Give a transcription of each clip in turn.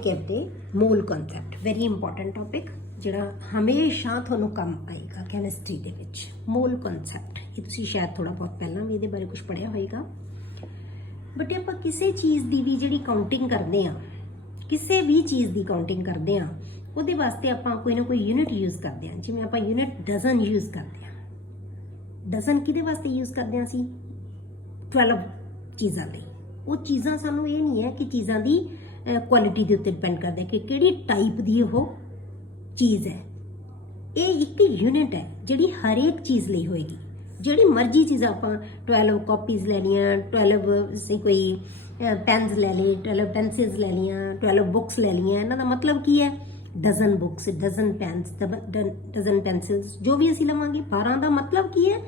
कहते मोल concept very important topic जिहड़ा हमेशा तुहानूं काम आएगा कैमिस्ट्री दे विच। मोल कॉन्सैप्ट ये तुसीं शायद थोड़ा बहुत पहलां भी इहदे बारे कुछ पढ़िया होएगा। बट आपां किसी चीज़ दी भी जिहड़ी काउंटिंग करदे आ, किसी भी चीज़ दी काउंटिंग करदे आ, उहदे वास्ते आपां कोई ना कोई यूनिट यूज़ करदे आ। जिवें आपां यूनिट डजन यूज़ करदे आ। डजन किहदे वास्ते यूज़ करदे आ असीं? 12 चीज़ां लई। वो चीज़ां सानूं ये नहीं है कि चीज़ां दी क्वालिटी के उत्ते डिपेंड करता है कि किहड़ी टाइप की वो चीज़ है। ये एक यूनिट है जिहड़ी हर एक चीज़ लई होएगी। जिहड़ी मर्जी चीज़ आपां 12 कॉपीज़ लैनियां, 12 से कोई पेन्स ले ली, 12 पेंसिल्स ले लियां, 12 बुक्स ले लियां। इन्हां दा मतलब की है? Dozen books, dozen pens, dozen pencils जो भी असीं लवांगे। 12 का मतलब की है?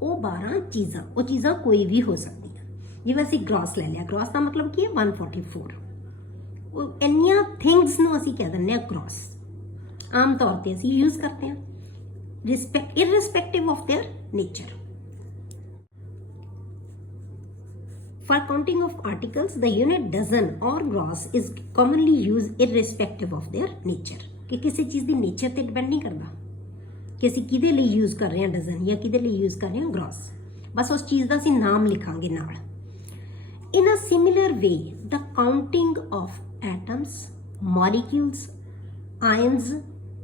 वो 12 चीज़ां, वो चीज़ां कोई भी हो सकती हैं। जिवें असीं ग्रॉस ले लिया, ग्रॉस का मतलब की है 144। इन्नियां थिंग्स नूं असीं कह दिंदे आ ग्रॉस। आम तौर पर असीं यूज़ करते हैं irrespective of their nature. For counting of articles, the unit dozen or gross is commonly used irrespective of their nature। कि किसी चीज़ की नेचर ते डिपेंड नहीं करता कि असीं किहदे लई यूज़ कर रहे हैं डजन या किहदे लई यूज़ कर रहे हैं ग्रॉस। बस उस चीज़ का असीं नाम लिखांगे नाल। In a similar way, the counting of atoms, molecules, ions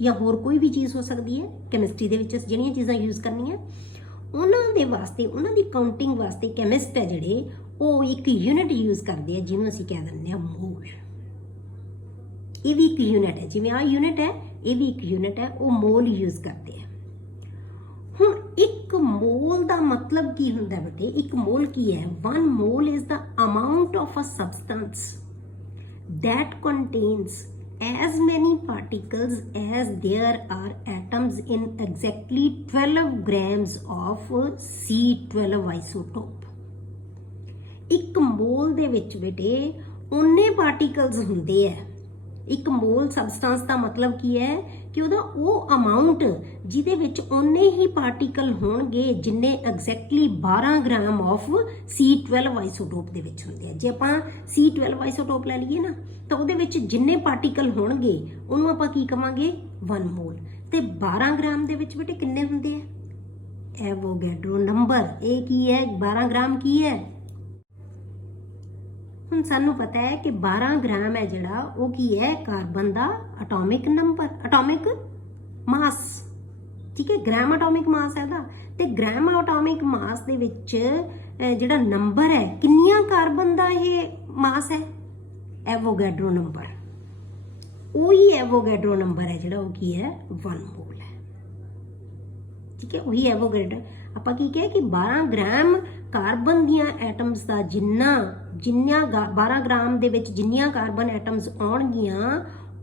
या होर कोई भी चीज़ हो सकती है कैमिस्ट्री दे विच जिहड़ियां चीज़ां यूज़ करनियां उन्हां दे वास्ते, उन्हां दी काउंटिंग वास्ते कैमिस्ट है जिहड़े वो एक यूनिट यूज़ करते हैं जिन्होंने असीं कह दिंदे आ मोल। ये भी एक यूनिट है, जिवें आ यूनिट है ये भी एक यूनिट है, वो मोल यूज़ करते हैं। हुण एक मोल का मतलब की हुंदा है बेटे? एक मोल की है? 1 mole is the amount of a substance that contains as many particles as there are atoms in exactly 12 grams of C12 isotope। एक मोल दे विच बेटे उन्ने पार्टिकल्स हुंदे है। एक मोल सबसटेंस का मतलब की है कि उहदा वो अमाउंट जिहदे विच उन्ने ही पार्टिकल होणगे जिन्ने exactly 12 gram of C12 isotope दे विच हुंदे हैं। जे आपां C12 आइसोटोप ले लईए ना तो उहदे विच जिन्ने पार्टिकल होणगे उहनूं आपां की कहांगे 1 मोल। ते 12 ग्राम दे विच बेटे किन्ने हुंदे है? Avogadro number. ये की है? 12 ग्राम की है? हुण सानू पता है कि 12 ग्राम है जिहड़ा वो की है? कार्बन का एटॉमिक नंबर, एटॉमिक मास। ठीक है, ग्राम एटॉमिक मास है दा। ते ग्राम एटॉमिक मास दे विच जिहड़ा नंबर है किन्नियां कार्बन का ये मास है? Avogadro number. वही एवोगैड्रो नंबर है जिहड़ा वो की है? 1 मोल है। ठीक है, वही एवोगैड्रो। आपां की कहा कि 12 ग्राम कार्बन दियां एटम्स का जिन्ना 12 ग्राम दे विच जिन्नियां कार्बन एटम्स आउणगियां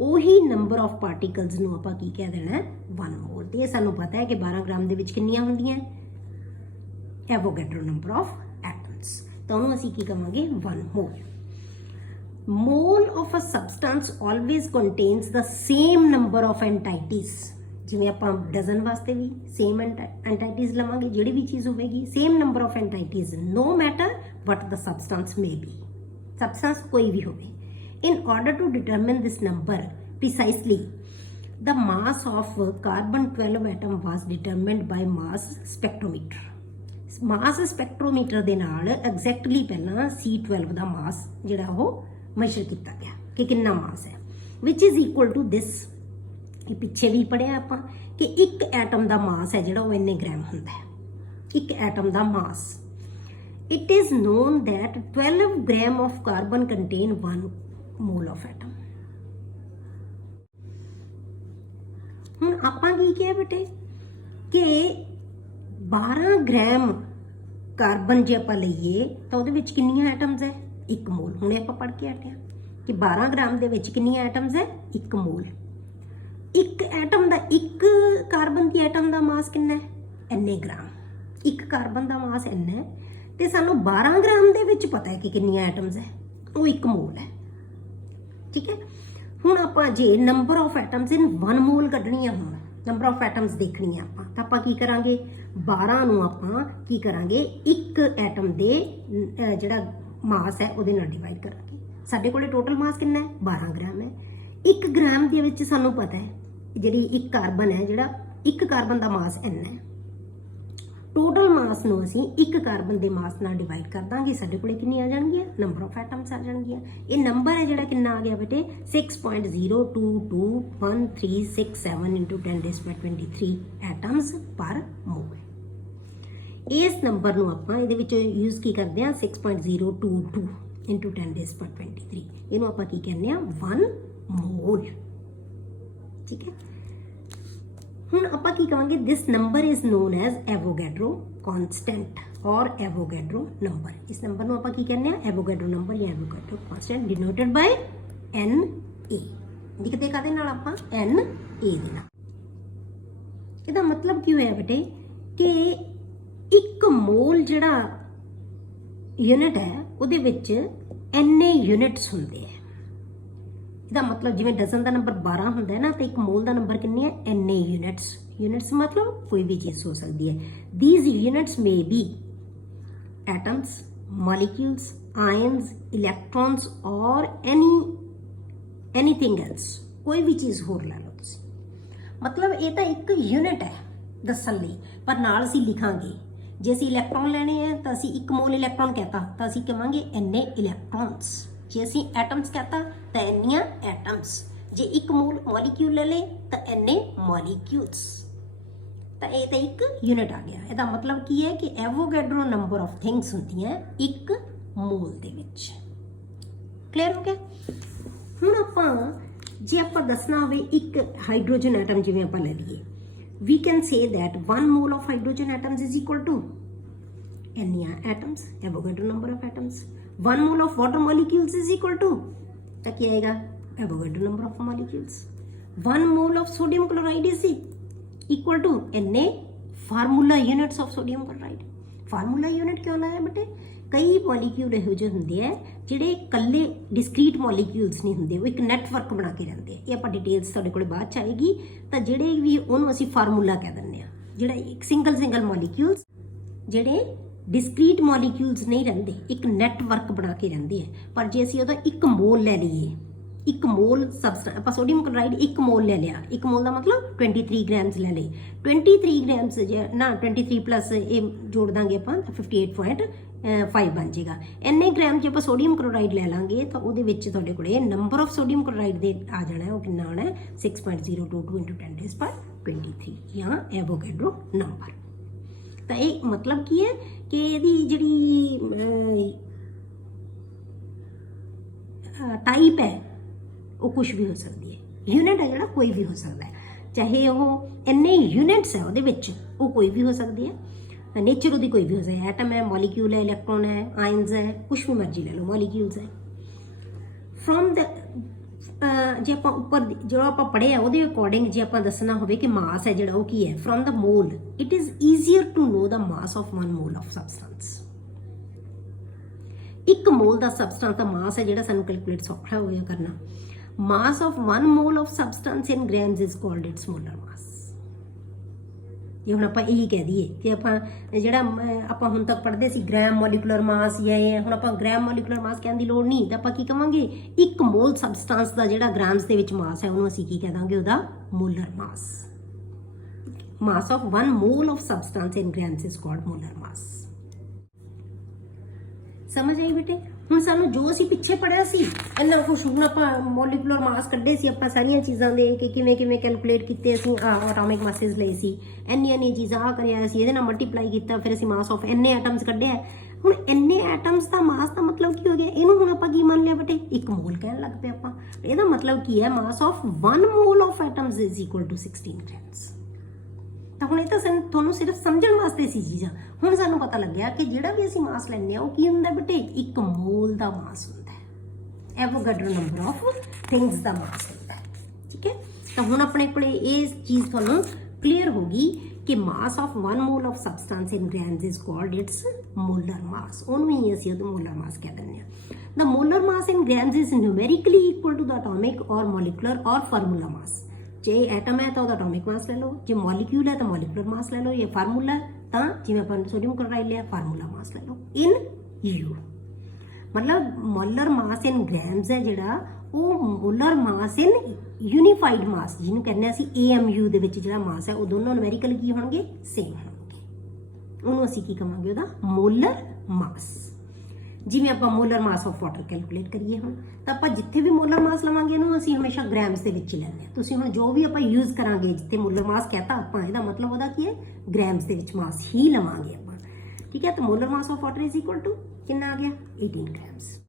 उही नंबर ऑफ पार्टिकल्स नूं आपां की कह देना है? 1 मोल। ते सानूं पता है कि 12 ग्राम दे विच किन्नियां हुंदियां? Avogadro number of atoms. तो उहनूं असीं की कहांगे? 1 mole. Mole of a substance always contains the same number of entities. जिवें आपां डजन वास्ते भी सेम एंटाइटीज लवांगे, जिहड़ी भी चीज़ होगी same number of entities no matter what the substance may be. Substance कोई भी होवे। In order to determine this number precisely the mass of carbon 12 atom was determined by mass spectrometer. Mass spectrometer दे नाल exactly पहला C12 का मास जिहड़ा वो major किया गया कि कितना मास है, which is equal to this. पिछे भी पढ़िया आपां कि एक एटम का मास है जिहड़ा वो इन्ने ग्राम हुंदा है। एक एटम का mass. It is known that 12 gram of carbon contain 1 mole of atom. हुण आपां की किया बेटे कि 12 ग्राम कार्बन जे आपां लईए तो उहदे विच किन्नियां एटम्स है? 1 मोल। हुणे आपां पढ़ के हटे कि 12 ग्राम दे विच किन्नियां एटम्स है? 1 मोल। एक एटम का, एक कार्बन की एटम का मास कितना है? इन्ने ग्राम। एक कार्बन का मास इन्ना है ते सानू 12 ग्राम दे विच पता है कि किन्नियां एटम्स है? वो 1 मोल है। ठीक है, हुण आपां जे नंबर ऑफ एटम्स इन 1 मोल कढनी है, हुण नंबर ऑफ एटम्स देखनी है आपां तां आपां की करांगे? 12 नूं आपां की करांगे? एक एटम दे जिहड़ा मास है उहदे नाल डिवाइड करांगे। साडे कोले टोटल मास कितना है? 12 ग्राम है। 1 ग्राम ਦੇ ਵਿੱਚ ਸਾਨੂੰ ਪਤਾ ਹੈ ਜਿਹੜੀ ਇੱਕ ਕਾਰਬਨ ਹੈ ਜਿਹੜਾ ਇੱਕ ਕਾਰਬਨ ਦਾ ਮਾਸ n ਹੈ ਟੋਟਲ ਮਾਸ ਨੂੰ ਅਸੀਂ ਇੱਕ ਕਾਰਬਨ ਦੇ ਮਾਸ ਨਾਲ ਡਿਵਾਈਡ ਕਰ ਦਾਂਗੇ ਸਾਡੇ ਕੋਲੇ ਕਿੰਨੀ ਆ ਜਾਣਗੀਆਂ ਨੰਬਰ ਆਫ ਐਟਮਸ ਆ ਜਾਣਗੀਆਂ ਇਹ ਨੰਬਰ ਹੈ ਜਿਹੜਾ ਕਿੰਨਾ ਆ ਗਿਆ ਬੇਟੇ 6.022137 into 10⁻23 ਐਟਮਸ ਪਰ ਮੋਲ ਇਸ ਨੰਬਰ ਨੂੰ ਆਪਾਂ ਇਹਦੇ ਵਿੱਚ ਯੂਜ਼ ਕੀ ਕਰਦੇ ਹਾਂ 6.022 into 10⁻23 ਇਹਨੂੰ ਆਪਾਂ ਕੀ ਕਹਿੰਦੇ ਆ 1 ਮੋਲ ਠੀਕ ਹੈ ਹੁਣ ਆਪਾਂ ਕੀ ਕਹਾਂਗੇ this number is known as Avogadro constant or Avogadro number ਇਸ ਨੰਬਰ ਨੂੰ ਆਪਾਂ ਕੀ ਕਹਿੰਦੇ ਆ Avogadro number ਜਾਂ Avogadro constant denoted by Na ਲਿਖਦੇ ਕਾਦੇ ਨਾਲ ਆਪਾਂ Na ਦੇ ਨਾਲ ਇਹਦਾ ਮਤਲਬ ਕੀ ਹੋਇਆ ਬੇਟੇ ਕਿ 1 ਮੋਲ ਜਿਹੜਾ ਯੂਨਿਟ ਹੈ ਉਹਦੇ ਵਿੱਚ Na ਯੂਨਿਟਸ ਹੁੰਦੇ ਆ ਇਹਦਾ ਮਤਲਬ ਜਿਵੇਂ ਡਜ਼ਨ ਦਾ ਨੰਬਰ 12 ਹੁੰਦਾ ਹੈ ਨਾ ਤੇ 1 ਮੋਲ ਦਾ ਨੰਬਰ ਕਿੰਨੀ ਹੈ Na ਯੂਨਿਟਸ ਮਤਲਬ ਕੋਈ ਵੀ ਚੀਜ਼ ਹੋ ਸਕਦੀ ਹੈ these units may be atoms molecules ions electrons or anything else ਕੋਈ ਵੀ ਚੀਜ਼ ਹੋਰ ਲੈ ਲਓ ਤੁਸੀਂ ਮਤਲਬ ਇਹ ਤਾਂ ਇੱਕ ਯੂਨਿਟ ਹੈ ਦੱਸਣ ਲਈ ਪਰ ਨਾਲ ਅਸੀਂ ਲਿਖਾਂਗੇ ਜੇ ਅਸੀਂ ਇਲੈਕਟ੍ਰੋਨ ਲੈਣੇ ਆ ਤਾਂ ਅਸੀਂ 1 ਮੋਲ ਇਲੈਕਟ੍ਰੋਨ ਕਹਤਾ ਤਾਂ ਅਸੀਂ ਕਹਾਂਗੇ Na ਇਲੈਕਟ੍ਰੋਨਸ ਜੇ ਅਸੀਂ ਐਟਮਸ ਕਹਤਾ ਤਾਂ ਇੰਨੀਆਂ ਐਟਮਸ ਜੇ 1 ਮੋਲ ਮੋਲੀਕਿਊਲ ਲੈ ਲੇ ਤਾਂ Na ਮੋਲੀਕਿਊਲਸ ਤਾਂ ਇਹ ਤਾਂ ਇੱਕ ਯੂਨਿਟ ਆ ਗਿਆ ਇਹਦਾ ਮਤਲਬ ਕੀ ਹੈ ਕਿ ਐਵੋਗੈਡਰੋ ਨੰਬਰ ਆਫ ਥਿੰਗਸ ਹੁੰਦੀਆਂ 1 ਮੋਲ ਦੇ ਵਿੱਚ ਕਲੀਅਰ ਹੋ ਗਿਆ ਹੁਣ ਆਪਾਂ ਜੇ ਆਪਾਂ ਦੱਸਣਾ ਹੋਵੇ ਇੱਕ ਹਾਈਡਰੋਜਨ ਐਟਮ ਜਿਵੇਂ ਆਪਾਂ ਲੈ ਲਈਏ we can say that 1 mole of hydrogen atoms is equal to ਇੰਨੀਆਂ atoms Avogadro number of atoms 1 mole of water molecules is equal to ਤਾਂ ਕੀ ਆਏਗਾ Avogadro number of molecules 1 mole of sodium chloride is equal to Na formula units of sodium chloride formula unit ਕਿਉਂ ਲਾਇਆ ਬੇਟੇ ਕਈ molecule ਇਹੋ ਜਿਹੇ ਹੁੰਦੇ ਆ ਜਿਹੜੇ ਇਕੱਲੇ ਡਿਸਕ੍ਰੀਟ ਮੋਲੀਕਿਊਲਸ ਨਹੀਂ ਹੁੰਦੇ ਉਹ ਇੱਕ ਨੈਟਵਰਕ ਬਣਾ ਕੇ ਰਹਿੰਦੇ ਆ ਇਹ ਆਪਾਂ ਡਿਟੇਲਸ ਤੁਹਾਡੇ ਕੋਲੇ ਬਾਅਦ ਚ ਆਏਗੀ ਤਾਂ ਜਿਹੜੇ ਵੀ ਉਹਨੂੰ ਅਸੀਂ ਫਾਰਮੂਲਾ ਕਹਿ ਦਿੰਦੇ ਆ ਜਿਹੜਾ ਇੱਕ ਸਿੰਗਲ ਮੋਲੀਕਿਊਲਸ ਜਿਹੜੇ ਡਿਸਕ੍ਰੀਟ ਮੋਲੀਕਿਊਲਸ ਨਹੀਂ ਰਹਿੰਦੇ ਇੱਕ ਨੈਟਵਰਕ ਬਣਾ ਕੇ ਰਹਿੰਦੇ ਆ ਪਰ ਜੇ ਅਸੀਂ ਉਹਦਾ 1 ਮੋਲ ਲੈ ਲਈਏ 1 ਮੋਲ ਸਬਸਟੈਂਸ ਆਪਾਂ ਸੋਡੀਅਮ ਕਲੋਰਾਈਡ 1 ਮੋਲ ਲੈ ਲਿਆ 1 ਮੋਲ ਦਾ ਮਤਲਬ 23 ਗ੍ਰਾਮਸ ਲੈ ਲਏ 23 ਗ੍ਰਾਮਸ ਨਾ 23 ਪਲੱਸ ਇਹ ਜੋੜ ਦਾਂਗੇ ਆਪਾਂ 58.5 ਬਣ ਜਾਏਗਾ ਇੰਨੇ ਗ੍ਰਾਮ ਜੇ ਆਪਾਂ ਸੋਡੀਅਮ ਕਲੋਰਾਈਡ ਲੈ ਲਾਂਗੇ ਤਾਂ ਉਹਦੇ ਵਿੱਚ ਤੁਹਾਡੇ ਕੋਲੇ ਨੰਬਰ ਆਫ ਸੋਡੀਅਮ ਕਲੋਰਾਈਡ ਦੇ ਆ ਜਾਣਾ ਉਹ ਕਿੰਨਾ ਆਣਾ 6.022 into 10⁻23 ਜਾਂ ਐਵੋਗੈਡਰੋ ਨੰਬਰ ਤਾਂ ਇਹ ਮਤਲਬ ਕੀ ਹੈ ਕਿ ਇਹਦੀ ਜਿਹੜੀ ਟਾਈਪ ਹੈ ਉਹ ਕੁਝ ਵੀ ਹੋ ਸਕਦੀ ਹੈ ਯੂਨਿਟ ਹੈ ਜਿਹੜਾ ਕੋਈ ਵੀ ਹੋ ਸਕਦਾ ਹੈ ਚਾਹੇ ਉਹ ਇੰਨੇ ਯੂਨਿਟਸ ਹੈ ਉਹਦੇ ਵਿੱਚ ਉਹ ਕੋਈ ਵੀ ਹੋ ਸਕਦੀ ਹੈ नेचर ਉਹਦੀ ਕੋਈ ਵੀ ਹੋ ਸਕਦਾ ਐਟਮ ਹੈ ਮੋਲੀਕਿਊਲ ਹੈ ਇਲੈਕਟ੍ਰੋਨ ਹੈ ਆਇਨਸ ਹੈ ਕੁਝ ਵੀ ਮਰਜ਼ੀ ਲੈ ਲਓ ਮੋਲੀਕਿਊਲਸ ਹੈ ਫਰੋਮ ਦ ਜੇ ਆਪਾਂ ਉੱਪਰ ਜਿਹੜਾ ਆਪਾਂ ਪੜ੍ਹਿਆ ਉਹਦੇ ਅਕੋਰਡਿੰਗ ਜੇ ਆਪਾਂ ਦੱਸਣਾ ਹੋਵੇ ਕਿ ਮਾਸ ਹੈ ਜਿਹੜਾ ਉਹ ਕੀ ਹੈ from the mole it is easier to know the mass of 1 mole of substance 1 mole ਦਾ ਸਬਸਟੈਂਸ ਦਾ ਮਾਸ ਹੈ ਜਿਹੜਾ ਸਾਨੂੰ ਕੈਲਕੂਲੇਟ ਸੌਖਾ ਹੋ ਗਿਆ ਕਰਨਾ mass of 1 mole of substance in grams is called its molar mass ਇਹ ਹੁਣ ਆਪਾਂ ਇਹੀ ਕਹਿ ਦਈਏ ਕਿ ਆਪਾਂ ਜਿਹੜਾ ਆਪਾਂ ਹੁਣ ਤੱਕ ਪੜ੍ਹਦੇ ਸੀ ਗ੍ਰਾਮ ਮੋਲੀਕੂਲਰ ਮਾਸ ਜਾਂ ਇਹ ਹੁਣ ਆਪਾਂ ਗ੍ਰਾਮ ਮੋਲੀਕੂਲਰ ਮਾਸ ਕਹਿਣ ਦੀ ਲੋੜ ਨਹੀਂ ਤਾਂ ਆਪਾਂ ਕੀ ਕਵਾਂਗੇ 1 ਮੋਲ ਸਬਸਟੈਂਸ ਦਾ ਜਿਹੜਾ ਗ੍ਰਾਮਸ ਦੇ ਵਿੱਚ ਮਾਸ ਹੈ ਉਹਨੂੰ ਅਸੀਂ ਕੀ ਕਹਿ ਦਾਂਗੇ ਉਹਦਾ molar mass mass of 1 mole of substance in grams is called molar mass ਸਮਝ ਆਈ ਬੇਟੇ ਹੁਣ ਸਾਨੂੰ ਜੋ ਅਸੀਂ ਪਿੱਛੇ ਪੜਿਆ ਸੀ ਇੰਨਾ ਕੁਛ ਹੁਣ ਆਪਾਂ ਮੋਲੀਕੂਲਰ ਮਾਸ ਕੱਢੇ ਸੀ ਆਪਾਂ ਸਾਰੀਆਂ ਚੀਜ਼ਾਂ ਦੇ ਕਿ ਕਿਵੇਂ ਕੈਲਕੂਲੇਟ ਕੀਤੇ ਅਸੀਂ ਐਟੋਮਿਕ ਮਾਸਿਸ ਲਏ ਸੀ ਇੰਨੀਆਂ ਚੀਜ਼ਾਂ ਆ ਕਰਿਆ ਸੀ ਇਹਦੇ ਨਾਲ ਮਲਟੀਪਲਾਈ ਕੀਤਾ ਫਿਰ ਅਸੀਂ ਮਾਸ ਆਫ ਇੰਨੇ ਐਟਮਸ ਕੱਢਿਆ ਹੁਣ ਇੰਨੇ ਐਟਮਸ ਦਾ ਮਾਸ ਦਾ ਮਤਲਬ ਕੀ ਹੋ ਗਿਆ ਇਹਨੂੰ ਹੁਣ ਆਪਾਂ ਕੀ ਮੰਨ ਲਿਆ ਬੇਟੇ 1 ਮੋਲ ਕਹਿਣ ਲੱਗ ਪਏ ਆਪਾਂ ਇਹਦਾ ਮਤਲਬ ਕੀ ਹੈ mass of 1 mole of atoms is equal to 16 grams ਤਾਂ ਹੁਣ ਇਹ ਤਾਂ ਤੁਹਾਨੂੰ ਸਿਰਫ ਸਮਝਣ ਵਾਸਤੇ ਸੀ ਚੀਜ਼ਾਂ ਹੁਣ ਸਾਨੂੰ ਪਤਾ ਲੱਗਿਆ ਕਿ ਜਿਹੜਾ ਵੀ ਅਸੀਂ ਮਾਸ ਲੈਂਦੇ ਆ ਉਹ ਕੀ ਹੁੰਦਾ ਬੇਟੇ 1 ਮੋਲ ਦਾ ਮਾਸ ਹੁੰਦਾ ਹੈ ਐਵੋਗੈਡਰੋ ਨੰਬਰ ਆਫ ਥਿੰਗਸ ਦਾ ਮਾਸ ਹੁੰਦਾ ਹੈ ਠੀਕ ਹੈ ਤਾਂ ਹੁਣ ਆਪਣੇ ਕੋਲੇ ਇਹ ਚੀਜ਼ ਤੁਹਾਨੂੰ ਕਲੀਅਰ ਹੋ ਗਈ ਕਿ mass of 1 mole of substance in grams is called its molar mass ਉਹਨੂੰ ਹੀ ਅਸੀਂ ਉਹਦਾ ਮੋਲਰ ਮਾਸ ਕਹਿ ਦਿੰਦੇ ਹਾਂ the molar mass in grams is numerically equal to the atomic or molecular or formula mass ਜੇ ਐਟਮ ਹੈ ਤਾਂ ਉਹਦਾ ਐਟੋਮਿਕ ਮਾਸ ਲੈ ਲਓ ਜੇ ਮੋਲੀਕਿਊਲ ਹੈ ਤਾਂ ਮੋਲੀਕੂਲਰ ਮਾਸ ਲੈ ਲਓ ਇਹ ਫਾਰਮੂਲਾ ਤਾਂ ਜਿਵੇਂ ਆਪਾਂ ਸੋਡੀਅਮ ਕਲੋਰਾਈਡ ਲਿਆ ਫਾਰਮੂਲਾ ਮਾਸ ਲੈ ਲਓ ਇਨ ਯੂ ਮਤਲਬ ਮੋਲਰ ਮਾਸ ਇਨ ਗ੍ਰਾਮਸ ਹੈ ਜਿਹੜਾ ਉਹ ਮੋਲਰ ਮਾਸ ਇਨ ਯੂਨੀਫਾਈਡ ਮਾਸ ਜਿਹਨੂੰ ਕਹਿੰਦੇ ਅਸੀਂ AMU ਦੇ ਵਿੱਚ ਜਿਹੜਾ ਮਾਸ ਹੈ ਉਹ ਦੋਨੋਂ ਨੂਮੈਰੀਕਲ ਕੀ ਹੋਣਗੇ ਸੇਮ ਹੋਣਗੇ, ਉਹਨੂੰ ਅਸੀਂ ਕੀ ਕਹਾਂਗੇ ਉਹਦਾ ਮੋਲਰ ਮਾਸ। ਜਿਵੇਂ ਆਪਾਂ molar mass of water calculate ਕਰੀਏ ਹੁਣ ਤਾਂ ਆਪਾਂ ਜਿੱਥੇ ਵੀ ਮੋਲਰ ਮਾਸ ਲਵਾਂਗੇ ਇਹਨੂੰ ਅਸੀਂ ਹਮੇਸ਼ਾ ਗ੍ਰਾਮਸ ਦੇ ਵਿੱਚ ਹੀ ਲੈਂਦੇ ਹਾਂ। ਤੁਸੀਂ ਹੁਣ ਜੋ ਵੀ ਆਪਾਂ ਯੂਜ਼ ਕਰਾਂਗੇ ਜਿੱਥੇ ਮੋਲਰ ਮਾਸ ਕਹਤਾ ਆਪਾਂ ਇਹਦਾ ਮਤਲਬ ਉਹਦਾ ਕੀ ਹੈ ਗ੍ਰਾਮਸ ਦੇ ਵਿੱਚ ਮਾਸ ਹੀ ਲਵਾਂਗੇ ਆਪਾਂ, ਠੀਕ ਹੈ। ਤਾਂ molar mass of water is equal to ਕਿੰਨਾ ਆ ਗਿਆ 18 ਗ੍ਰਾਮਸ।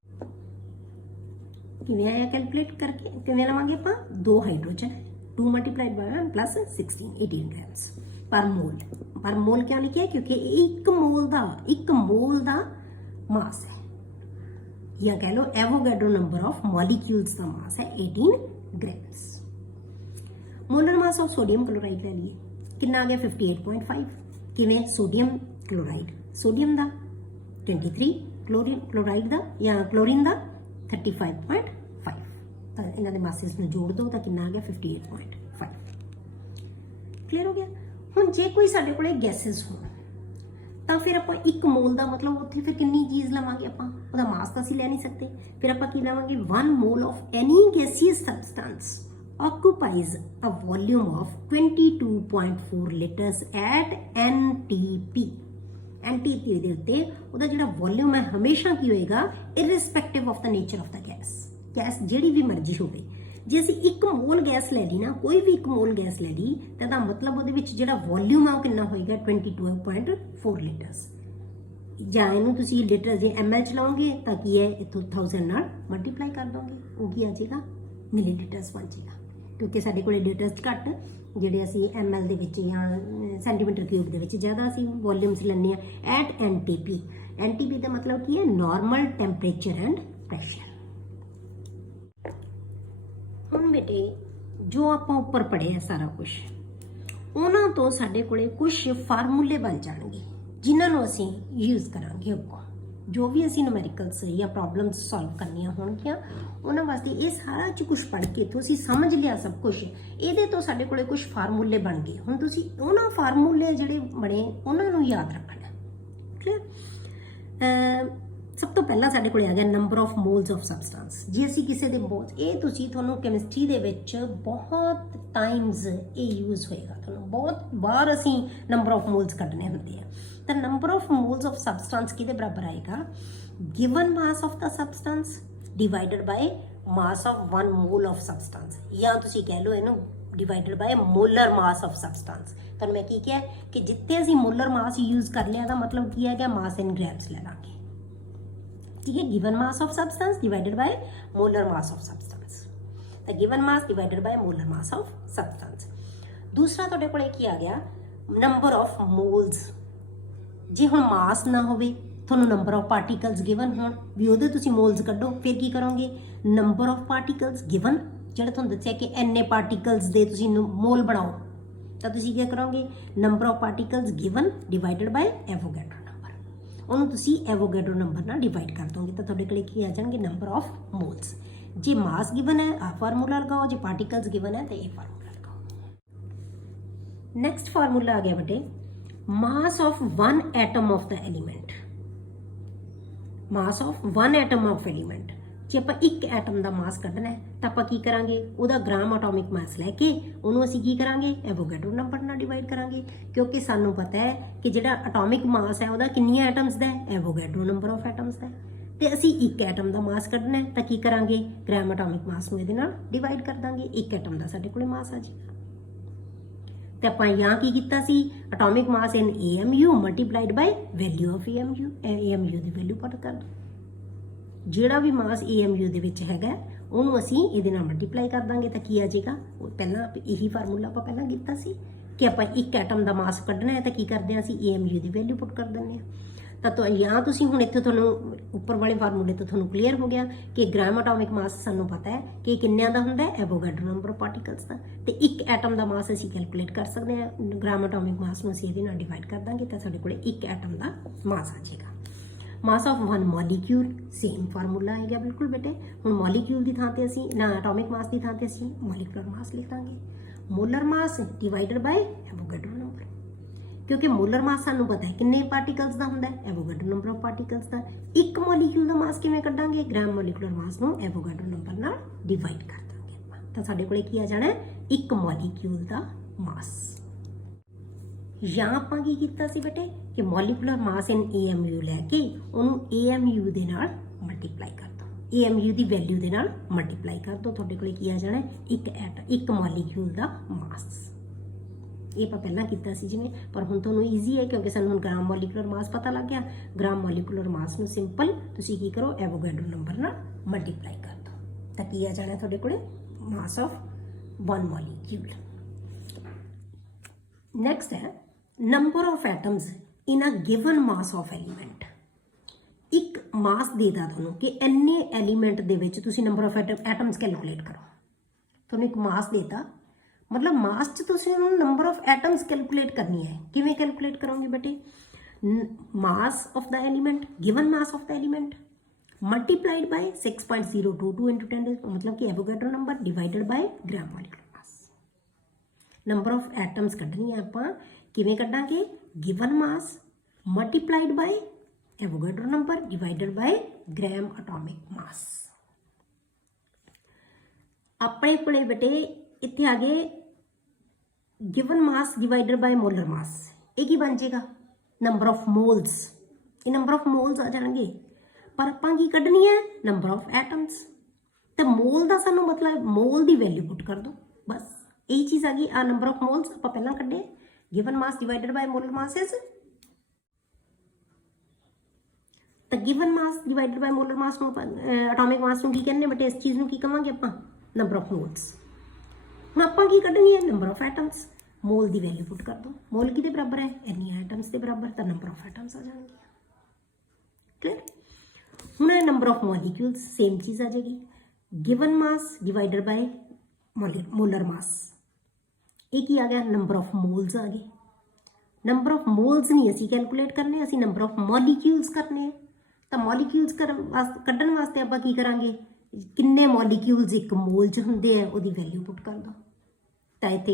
ਕਿਵੇਂ ਆਇਆ ਕੈਲਕੂਲੇਟ ਕਰਕੇ, ਕਿਵੇਂ ਲਵਾਂਗੇ ਆਪਾਂ 2 ਹਾਈਡਰੋਜਨ 2 ਮਲਟੀਪਲਾਈਡ ਬਾय 1 प्लस 16 18 ग्राम्स पर मोल। पर मोल क्यों लिखिए क्योंकि एक मोल ਦਾ मास है, या कह लो एवोगैड्रो नंबर ऑफ मॉलिक्यूल्स का मास है 18 grams. Molar mass of sodium chloride ले लिए कितना आ गया 58.5। किवें सोडियम क्लोराइड सोडियम ਦਾ 23, क्लोराइड ਦਾ या क्लोरीन ਦਾ 35.5। ਤਾਂ ਇਹਨਾਂ ਦੇ ਮਾਸਿਸ ਨੂੰ ਜੋੜ ਦੋ ਤਾਂ ਕਿੰਨਾ ਆ ਗਿਆ 58.5। ਕਲੀਅਰ ਹੋ ਗਿਆ। ਹੁਣ ਜੇ ਕੋਈ ਸਾਡੇ ਕੋਲੇ ਗੈਸਸ ਹੋਣ ਤਾਂ ਫਿਰ ਆਪਾਂ 1 ਮੋਲ ਦਾ ਮਤਲਬ ਉੱਥੇ ਫਿਰ ਕਿੰਨੀ ਚੀਜ਼ ਲਵਾਂਗੇ ਆਪਾਂ, ਉਹਦਾ ਮਾਸ ਤਾਂ ਅਸੀਂ ਲੈ ਨਹੀਂ ਸਕਦੇ। ਫਿਰ ਆਪਾਂ ਕੀ ਲਵਾਂਗੇ 1 mole of any gaseous substance occupies a volume of 22.4 liters at NTP। NTP ਦੇ ਉੱਤੇ ਉਹਦਾ ਜਿਹੜਾ ਵੋਲਿਊਮ ਹੈ ਹਮੇਸ਼ਾ ਕੀ ਹੋਏਗਾ irrespective of the nature of the gas। Gas ਜਿਹੜੀ ਵੀ ਮਰਜ਼ੀ ਹੋਵੇ, ਜੇ ਅਸੀਂ 1 ਮੋਲ ਗੈਸ ਲੈ ਲਈ ਨਾ, ਕੋਈ ਵੀ 1 ਮੋਲ ਗੈਸ ਲੈ ਲਈ ਤਾਂ ਇਹਦਾ ਮਤਲਬ ਉਹਦੇ ਵਿੱਚ ਜਿਹੜਾ ਵੋਲਿਊਮ ਹੈ ਉਹ ਕਿੰਨਾ ਹੋਏਗਾ 22.4 ਲੀਟਰਸ। ਜਾਂ ਇਹਨੂੰ ਤੁਸੀਂ ਲੀਟਰ ਜੇ ml ਚ ਲਾਓਗੇ ਤਾਂ ਕੀ ਹੈ ਇੱਥੋਂ 1000 ਨਾਲ ਮਲਟੀਪਲਾਈ ਕਰ ਦੋਗੇ, ਉਹ ਕੀ ਆ ਜਾਏਗਾ ਮਿਲੀਲੀਟਰਸ ਬਣ ਜਾਏਗਾ। ਕਿਉਂਕਿ ਸਾਡੇ ਕੋਲੇ ਲੀਟਰਸ ਘੱਟ, ਜਿਹੜੇ ਅਸੀਂ ml ਦੇ ਵਿੱਚ ਜਾਂ ਸੈਂਟੀਮੀਟਰ ਕਿਊਬ ਦੇ ਵਿੱਚ ਜ਼ਿਆਦਾ ਅਸੀਂ ਵੋਲਿਊਮਸ ਲੈਂਦੇ ਆ ਐਟ NTP। NTP ਦਾ ਮਤਲਬ ਕੀ ਹੈ ਨਾਰਮਲ ਟੈਂਪਰੇਚਰ ਐਂਡ ਪ੍ਰੈਸ਼ਰ। ਹੁਣ ਬੇਟੇ ਜੋ ਆਪਾਂ ਉੱਪਰ ਪੜ੍ਹਿਆ ਸਾਰਾ ਕੁਝ, ਉਹਨਾਂ ਤੋਂ ਸਾਡੇ ਕੋਲੇ ਕੁਝ ਫਾਰਮੂਲੇ ਬਣ ਜਾਣਗੇ ਜਿਨ੍ਹਾਂ ਨੂੰ ਅਸੀਂ ਯੂਜ਼ ਕਰਾਂਗੇ ਅੱਗੋਂ। ਜੋ ਵੀ ਅਸੀਂ ਨੂਮੈਰੀਕਲਸ ਜਾਂ ਪ੍ਰੋਬਲਮਸ ਸੋਲਵ ਕਰਨੀਆਂ ਹੋਣਗੀਆਂ ਉਹਨਾਂ ਵਾਸਤੇ ਇਹ ਸਾਰਾ ਚ ਕੁਝ ਪੜ੍ਹ ਕੇ ਤੁਸੀਂ ਸਮਝ ਲਿਆ ਸਭ ਕੁਝ, ਇਹਦੇ ਤੋਂ ਸਾਡੇ ਕੋਲੇ ਕੁਝ ਫਾਰਮੂਲੇ ਬਣ ਗਏ। ਹੁਣ ਤੁਸੀਂ ਉਹਨਾਂ ਫਾਰਮੂਲੇ ਜਿਹੜੇ ਬਣੇ ਉਹਨਾਂ ਨੂੰ ਯਾਦ ਰੱਖਣਾ। ਕਲੀਅਰ। ਸਭ ਤੋਂ ਪਹਿਲਾਂ ਸਾਡੇ ਕੋਲੇ ਆ ਗਿਆ number of moles of substance. ਜੇ ਅਸੀਂ ਕਿਸੇ ਦੇ ਮੋਲਸ, ਇਹ ਤੁਸੀਂ ਤੁਹਾਨੂੰ ਕੈਮਿਸਟਰੀ ਦੇ ਵਿੱਚ ਬਹੁਤ ਟਾਈਮਸ ਇਹ ਯੂਜ਼ ਹੋਏਗਾ, ਤੁਹਾਨੂੰ ਬਹੁਤ ਵਾਰ ਅਸੀਂ ਨੰਬਰ ਆਫ ਮੋਲਸ ਕੱਢਣੇ ਹੁੰਦੇ ਆ। ਤਾਂ number of moles of substance ਕਿਹਦੇ ਬਰਾਬਰ ਆਏਗਾ ਗਿਵਨ ਮਾਸ ਆਫ ਦਾ substance divided by mass of 1 mole of substance, ਜਾਂ ਤੁਸੀਂ ਕਹਿ ਲਓ ਇਹਨੂੰ divided by molar mass of substance. ਤੁਹਾਨੂੰ ਮੈਂ ਕੀ ਕਿਹਾ ਕਿ ਜਿੱਥੇ ਅਸੀਂ ਮੋਲਰ ਮਾਸ ਯੂਜ਼ ਕਰ ਲਿਆ ਦਾ ਮਤਲਬ ਕੀ ਹੈਗਾ ਮਾਸ ਇਨ ਗ੍ਰਾਮਸ ਲੈ ਲਾਂਗੇ, ठीक है। Given mass of substance divided by molar mass of substance, तो given mass divided by molar mass of substance. दूसरा ਤੁਹਾਡੇ ਕੋਲੇ ਕੀ ਆ ਗਿਆ ਨੰਬਰ ਆਫ ਮੋਲਸ। ਜੇ ਹੁਣ ਮਾਸ ਨਾ ਹੋਵੇ ਤੁਹਾਨੂੰ ਨੰਬਰ ਆਫ ਪਾਰਟੀਕਲਸ ਗਿਵਨ ਹੋਣ ਵੀ ਉਹਦੇ ਤੁਸੀਂ ਮੋਲਸ ਕੱਢੋ, ਫਿਰ ਕੀ ਕਰੋਗੇ ਨੰਬਰ ਆਫ ਪਾਰਟੀਕਲਸ ਗਿਵਨ, ਜਿਹੜਾ ਤੁਹਾਨੂੰ ਦੱਸਿਆ ਕਿ ਐਨੇ ਪਾਰਟੀਕਲਸ ਦੇ ਤੁਸੀਂ ਮੋਲ ਬਣਾਓ ਤਾਂ ਤੁਸੀਂ ਕੀ ਕਰੋਗੇ number of particles given divided by Avogadro. ਉਹਨੂੰ ਤੁਸੀਂ ਐਵੋਗੈਡਰੋ ਨੰਬਰ ਨਾਲ ਡਿਵਾਈਡ ਕਰ ਦੋਗੇ ਤਾਂ ਤੁਹਾਡੇ ਕੋਲੇ ਕੀ ਆ ਜਾਣਗੇ ਨੰਬਰ ਆਫ ਮੋਲਸ। ਜੇ ਮਾਸ ਗਿਵਨ ਹੈ ਆ ਫਾਰਮੂਲਾ ਲਗਾਓ, ਜੇ ਪਾਰਟੀਕਲਸ ਗਿਵਨ ਹੈ ਤਾਂ ਇਹ ਫਾਰਮੂਲਾ ਲਗਾਓ। ਨੈਕਸਟ ਫਾਰਮੂਲਾ ਆ ਗਿਆ ਬੇਟੇ ਮਾਸ ਆਫ 1 ਐਟਮ ਆਫ ਦਾ element. Mass of 1 atom of element, ਜੇ ਆਪਾਂ 1 ਐਟਮ ਦਾ ਮਾਸ ਕੱਢਣਾ ਹੈ ਤਾਂ ਆਪਾਂ ਕੀ ਕਰਾਂਗੇ ਉਹਦਾ ਗ੍ਰਾਮ ਐਟੋਮਿਕ ਮਾਸ ਲੈ ਕੇ ਉਹਨੂੰ ਅਸੀਂ ਕੀ ਕਰਾਂਗੇ ਐਵੋਗੈਡਰੋ ਨੰਬਰ ਨਾਲ ਡਿਵਾਈਡ ਕਰਾਂਗੇ, ਕਿਉਂਕਿ ਸਾਨੂੰ ਪਤਾ ਹੈ ਕਿ ਜਿਹੜਾ ਐਟੋਮਿਕ ਮਾਸ ਹੈ ਉਹਦਾ ਕਿੰਨੀਆਂ ਐਟਮਸ ਦਾ ਹੈ ਐਵੋਗੈਡਰੋ ਨੰਬਰ ਆਫ ਐਟਮਸ ਦਾ। ਤੇ ਅਸੀਂ 1 ਐਟਮ ਦਾ ਮਾਸ ਕੱਢਣਾ ਹੈ ਤਾਂ ਕੀ ਕਰਾਂਗੇ ਗ੍ਰਾਮ ਐਟੋਮਿਕ ਮਾਸ ਨੂੰ ਇਹਦੇ ਨਾਲ ਡਿਵਾਈਡ ਕਰ ਦਾਂਗੇ, 1 ਐਟਮ ਦਾ ਸਾਡੇ ਕੋਲੇ ਮਾਸ ਆ ਜਾਏਗਾ। ਤੇ ਆਪਾਂ यहाँ ਕੀ ਕੀਤਾ ਸੀ atomic mass in AMU multiplied by value of AMU ਦੀ ਵੈਲਿਊ ਪੁੱਟ ਕਰ ਦੋ। ਜਿਹੜਾ ਵੀ ਮਾਸ AMU ਦੇ ਵਿੱਚ ਹੈਗਾ ਉਹਨੂੰ ਅਸੀਂ ਇਹਦੇ ਨਾਲ ਮਲਟੀਪਲਾਈ ਕਰ ਦਾਂਗੇ ਤਾਂ ਕੀ ਆ ਜਾਏਗਾ ਉਹ ਪਹਿਲਾਂ ਇਹੀ ਫਾਰਮੂਲਾ ਆਪਾਂ ਪਹਿਲਾਂ ਕੀਤਾ ਸੀ ਕਿ ਆਪਾਂ 1 ਐਟਮ ਦਾ ਮਾਸ ਕੱਢਣਾ ਹੈ ਤਾਂ ਕੀ ਕਰਦੇ ਹਾਂ ਅਸੀਂ AMU ਦੀ ਵੈਲਿਊ ਪੁੱਟ ਕਰ ਦਿੰਦੇ ਹਾਂ। ਤਾਂ ਜਾਂ ਤੁਸੀਂ ਹੁਣ ਇੱਥੇ ਤੁਹਾਨੂੰ ਉੱਪਰ ਵਾਲੇ ਫਾਰਮੂਲੇ ਤੋਂ ਤੁਹਾਨੂੰ ਕਲੀਅਰ ਹੋ ਗਿਆ ਕਿ ਗ੍ਰਾਮ ਐਟੋਮਿਕ ਮਾਸ ਸਾਨੂੰ ਪਤਾ ਹੈ ਕਿ ਕਿੰਨਿਆਂ ਦਾ ਹੁੰਦਾ ਹੈ ਐਵੋਗੈਡਰੋ ਨੰਬਰ ਆਫ ਪਾਰਟੀਕਲਸ ਦਾ, ਤੇ 1 ਐਟਮ ਦਾ ਮਾਸ ਅਸੀਂ ਕੈਲਕੂਲੇਟ ਕਰ ਸਕਦੇ ਹਾਂ। ਗ੍ਰਾਮ ਐਟੋਮਿਕ ਮਾਸ ਨੂੰ ਅਸੀਂ ਇਹਦੇ ਨਾਲ ਡਿਵਾਈਡ ਕਰ ਦਾਂਗੇ ਤਾਂ ਸਾਡੇ ਕੋਲੇ 1 ਐਟਮ ਦਾ ਮਾਸ ਆ ਜਾਏਗਾ। Mass of 1 molecule same formula है बिल्कुल बेटे। हुण मॉलिक्यूल की थां ते असीं ना एटॉमिक मास की थां ते असीं मॉलिक्यूलर मास लिख Dange. Molar mass divided bye Avogadro number, क्योंकि मोलर मास सानू पता है किन्ने पार्टिकल्स का हुंदा है, एवोगैड्रो नंबर ऑफ पार्टिकल्स का। एक मॉलीक्यूल का मास किवें कड्डांगे, ग्राम मॉलीकुलर मास नू एवोगैड्रो नंबर नाल डिवाइड कर दांगे। तो साडे कोले की आ जाना है एक मॉलीक्यूल का मास। या आपां की कीता सी बेटे कि मॉलीकुलर मास इन AMU लैके उहनूं AMU दे नाल मल्टीप्लाई कर दो, AMU दी वैल्यू दे नाल मल्टीप्लाई कर दो। तुहाडे कोले की आ जाना है एक मॉलीक्यूल का मास। ये आपां पहलां कीता सी जिवें, पर हुण तुहानूं ईजी है क्योंकि सानूं हुण ग्राम मॉलीकुलर मास पता लग गया। ग्राम मॉलीकुलर मास नूं सिंपल तुसीं की करो एवोगैड्रो नंबर नाल मल्टीप्लाई कर दो, तां की आ जाना तुहाडे कोले mass of one molecule. Next है number of atoms in a given mass of element. एक मास देता तुहानूं कि इन्ने एलीमेंट दे विच तुसीं नंबर ऑफ एटम्स कैलकुलेट करो। तुहानूं एक मास देता, मतलब मास च तुसीं नंबर ऑफ एटम्स कैलकुलेट करनी है। किवें कैलकुलेट करोगे बेटे, mass of the element, given mass of the element multiplied by 6.022 into 10, मतलब कि Avogadro number divided by gram molecular mass. Number of atoms कड्ढनी है आपां किवें कड्डांगे, given mass multiplied by Avogadro number divided by gram atomic mass. अपने कोले बेटे इत्थे आ गए given mass divided by molar mass. ये की बन जाएगा, नंबर ऑफ मोल्स। ये नंबर ऑफ मोल्स आ जाएंगे, पर आपां की कड्ढनी है नंबर ऑफ एटम्स। तो मोल का सानू मतलब मोल की वैल्यू पुट कर दो, बस यही चीज़ आ गई। आ नंबर ऑफ मोल्स आपां पहलां कड्ढे, given mass divided by molar mass is, तो given mass divided by molar mass नूं एटॉमिक मास नूं की कहने बेटे, इस चीज़ नूं की कहांगे आपां, नंबर ऑफ मोल्स। हुण आपां की कड्ढनी है नंबर ऑफ एटम्स, मोल की वैल्यू पुट कर दो। मोल किहदे बराबर है, इन्नी एटम्स के बराबर, तो नंबर ऑफ एटम्स आ जाएंगे। क्लियर। हुण नंबर ऑफ मॉलिक्यूल्स सेम चीज़ आ जाएगी, given mass divided by molar मास। एक ही आ गया, नंबर ऑफ मोल्स आ गए। नंबर ऑफ मोल्स नहीं असी कैलकुलेट करने, असी नंबर ऑफ मॉलिक्यूल्स करने। तो मॉलिक्यूल्स कड्ढण वास्ते आपां की करांगे, किन्ने मॉलिक्यूल्स एक मोल च हुंदे हैं उहदी वैल्यू पुट कर दो। तो इत्थे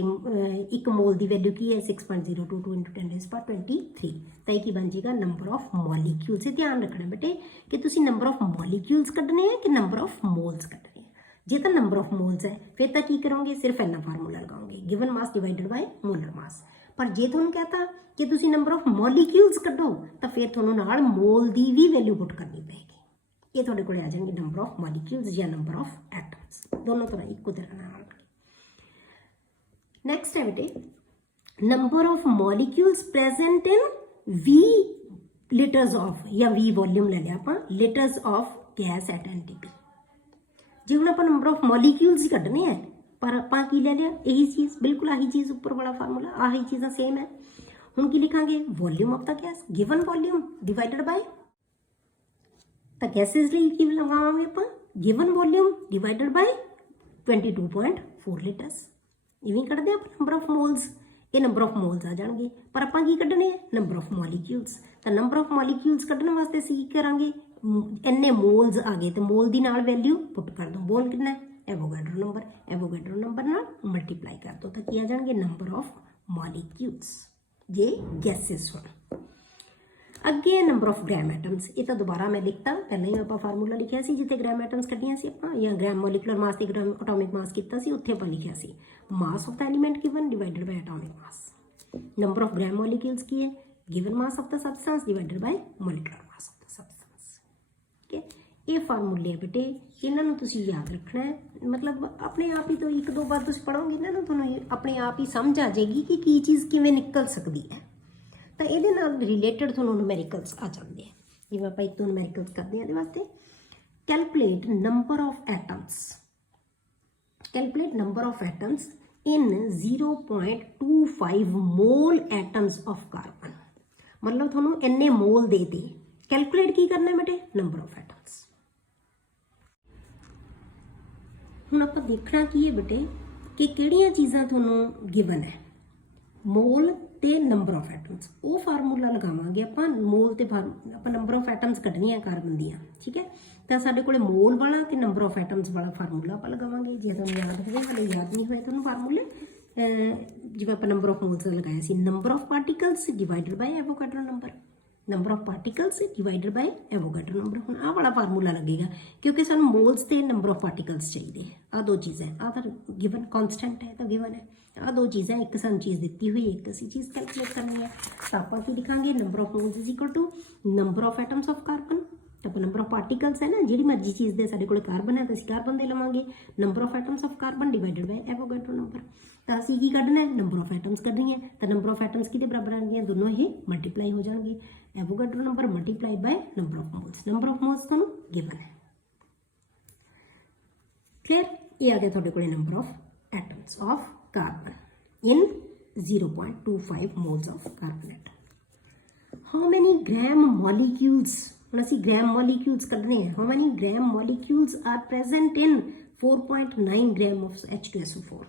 एक मोल की वैल्यू की है 6.022 इंटू 10⁻23। तो यह की बन जाएगा नंबर ऑफ मॉलिक्यूल्स। ये ध्यान रखना बेटे कि तुसीं नंबर ऑफ मॉलिक्यूल्स कड्ढने हैं कि नंबर ऑफ मोल्स कड्ढने हैं। जे तो नंबर ऑफ मोल्स है फिर तो की करोगे, सिर्फ इन्ना फार्मूला लगाओगे, given mass divided by molar मास। पर जे तुहानूं कहता कि तुसीं नंबर ऑफ मॉलिक्यूल्स कड्ढो तो फिर तुहानूं नाल मोल की भी वैल्यू पुट करनी पेगी। ये तुहाडे कोले आ जाएंगे नंबर ऑफ मॉलिक्यूल्स या नंबर ऑफ एटम्स, दोनों तरह इक्को तरह नाल। नेक्स्ट है बेटे number of molecules present in V litres of, या V वॉल्यूम ले लिया आपां, litres of gas at NTP। जे हुण आपां नंबर ऑफ मॉलिक्यूल्स ही कड्ढने हैं, पर आपां की ले लिया यही चीज़, बिल्कुल आही चीज़, ऊपर वाला फार्मूला आही चीज़ां सेम है। हुण की लिखांगे, volume of the gas, given volume divided by, तो गैसेज ਲਈ की लगावांगे आपां, given volume divided by 22.4 litres. इवें कढ़ते आप नंबर ऑफ मोल्स, ये नंबर ऑफ मोल्स आ जाएंगे, पर आपां की कढ़ने नंबर ऑफ मॉलिक्यूल्स। तो नंबर ऑफ मॉलिक्यूल्स कढ़ने वास्ते असीं की करांगे, इन्ने मोल्स आ गए तो मोल की नाल वैल्यू पुट कर दो। मोल कितना है, एवोगैड्रो नंबर, एवोगैड्रो नंबर नाल मल्टीप्लाई कर दो, तो की आ जाएंगे number of molecules J gases हो। अगे है नंबर ऑफ ग्राम एटम्स। ये तो दोबारा मैं लिखता, पहले ही आप फार्मूला लिखा सी जिते ग्राम एटम्स कड्डियां सी आपां, या ग्राम मॉलिकुलर मास ते ग्राम एटॉमिक मास कीता सी, उत्थे आपां लिखिया सी mass of the element given divided by atomic mass. Number of gram molecules की है, given mass of the substance divided by molecular mass of the substance. ठीक है, ये फार्मूले बेटे इन्हों तुसीं याद रखना है, मतलब अपने आप ही तो एक दो बार तुसीं पढ़ोगे इन्हों तुहानूं अपने आप ही समझ आ जाएगी कि की चीज़ किवें निकल सकती है। तो ये रिलेटेड थोड़ा न्यूमेरिकल्स आ जाते हैं, जिवें आपां एक दो न्यूमेरिकल्स करते हैं। ये वास्ते calculate number of atoms, calculate number of atoms in 0.25 mole atoms of carbon. मतलब थोनों इन्ने मोल दे दे, कैलकुलेट की करना है बेटे, नंबर ऑफ एटम्स। हुण आपां देखना की है बेटे कि किहड़ियां चीज़ां थोनों गिवन है, मोल ते नंबर ऑफ एटम्स। वो फार्मूला लगावांगे आपां, मोल ते आपां नंबर ऑफ एटम्स कढनी है कार्बन दियां। ठीक है, तो साडे कोले मोल वाला ते नंबर ऑफ एटम्स वाला फार्मूला आपां लगावांगे। जे तुहानूं याद होवे, हाले याद नहीं होए तुहानूं फार्मूले, ਜਿਵੇਂ ਆਪਾਂ ਨੰਬਰ ਆਫ ਮੋਲਸ ਲਗਾਇਆ ਸੀ, number of particles divided by Avogadro number, number of particles divided by Avogadro number. ਹੁਣ ਆਹ ਵਾਲਾ ਫਾਰਮੂਲਾ ਲੱਗੇਗਾ ਕਿਉਂਕਿ ਸਾਨੂੰ ਮੋਲਸ ਤੇ ਨੰਬਰ ਆਫ ਪਾਰਟੀਕਲਸ ਚਾਹੀਦੇ ਆ। ਦੋ ਚੀਜ਼ਾਂ, ਆਹ ਤਾਂ ਗਿਵਨ ਕਨਸਟੈਂਟ ਹੈ ਤਾਂ ਗਿਵਨ ਹੈ, ਆਹ ਦੋ ਚੀਜ਼ਾਂ, ਇੱਕ ਸਾਨੂੰ ਚੀਜ਼ ਦਿੱਤੀ ਹੋਈ, ਇੱਕ ਅਸੀਂ ਚੀਜ਼ ਕੈਲਕੂਲੇਟ ਕਰਨੀ ਹੈ। ਤਾਂ ਆਪਾਂ ਕੀ ਲਿਖਾਂਗੇ, number of moles is equal to number of atoms of carbon. ਤਾਂ ਆਪਾਂ ਨੰਬਰ ਆਫ ਪਾਰਟੀਕਲਸ ਹੈ ਨਾ, ਜਿਹੜੀ ਮਰਜ਼ੀ ਚੀਜ਼ ਦੇ ਸਾਡੇ ਕੋਲ ਕਾਰਬਨ ਹੈ ਤਾਂ ਅਸੀਂ ਕਾਰਬਨ ਦੇ ਲਵਾਂਗੇ, number of atoms of carbon divided by Avogadro number. ਤਾਂ ਅਸੀਂ ਕੀ ਕੱਢਣਾ ਹੈ, ਨੰਬਰ ਆਫ ਐਟਮਸ ਕੱਢਣੀ ਹੈ। ਤਾਂ ਨੰਬਰ ਆਫ ਐਟਮਸ ਕਿਹਦੇ ਬਰਾਬਰ ਆਣਗੀਆਂ, ਦੋਨੋਂ ਇਹ ਮਲਟੀਪਲਾਈ ਹੋ ਜਾਣਗੇ, Avogadro number multiply by number of moles. Number of moles ਤੁਹਾਨੂੰ ਗਿਵਨ ਹੈ, ਕਲੀਅਰ। ਇਹ ਆ ਗਿਆ ਤੁਹਾਡੇ ਕੋਲੇ number of atoms of carbon in 0.25 moles of carbon atom. How many gram molecules, ਹੁਣ ਅਸੀਂ ਗ੍ਰਾਮ ਮੋਲੀਕਿਊਲਸ ਕੱਢਨੇ ਆ, how many gram molecules are present in 4.9 gram of H2SO4।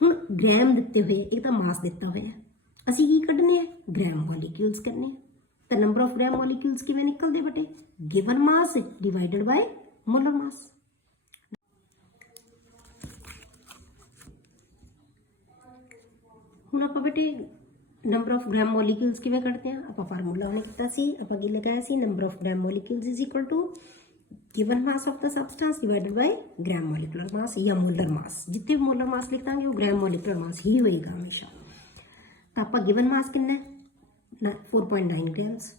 ਹੁਣ ਗ੍ਰਾਮ ਦਿੱਤੇ ਹੋਏ, ਇੱਕ ਤਾਂ ਮਾਸ ਦਿੱਤਾ ਹੋਇਆ, ਅਸੀਂ ਕੀ ਕੱਢਨੇ ਆ, ਗ੍ਰਾਮ ਮੋਲੀਕਿਊਲਸ ਕਰਨੇ ਆ। ਤਾਂ ਨੰਬਰ ਆਫ ਗ੍ਰਾਮ ਮੋਲੀਕਿਊਲਸ ਕਿਵੇਂ ਨਿਕਲਦੇ ਬਟੇ, given mass divided by molar ਮਾਸ। ਹੁਣ ਆਪਾਂ ਬੇਟੇ ਨੰਬਰ ਆਫ ਗ੍ਰਾਮ ਮੋਲੀਕਿਊਲਸ ਕਿਵੇਂ ਕੱਢਦੇ ਆ, ਆਪਾਂ ਫਾਰਮੂਲਾ ਉਹਨੇ ਕੀਤਾ ਸੀ, ਆਪਾਂ ਕੀ ਲਗਾਇਆ ਸੀ, number of gram molecules is equal to given mass of the substance divided by gram molecular mass ਜਾਂ ਮੋਲਰ ਮਾਸ। ਜਿੱਥੇ ਮੋਲਰ ਮਾਸ ਲਿਖ ਦਾਂਗੇ ਉਹ ਗ੍ਰਾਮ ਮੋਲੀਕੂਲਰ ਮਾਸ ਹੀ ਹੋਏਗਾ ਹਮੇਸ਼ਾ। ਤਾਂ ਆਪਾਂ ਗਿਵਨ ਮਾਸ ਕਿੰਨਾ ਹੈ, 4.9 grams,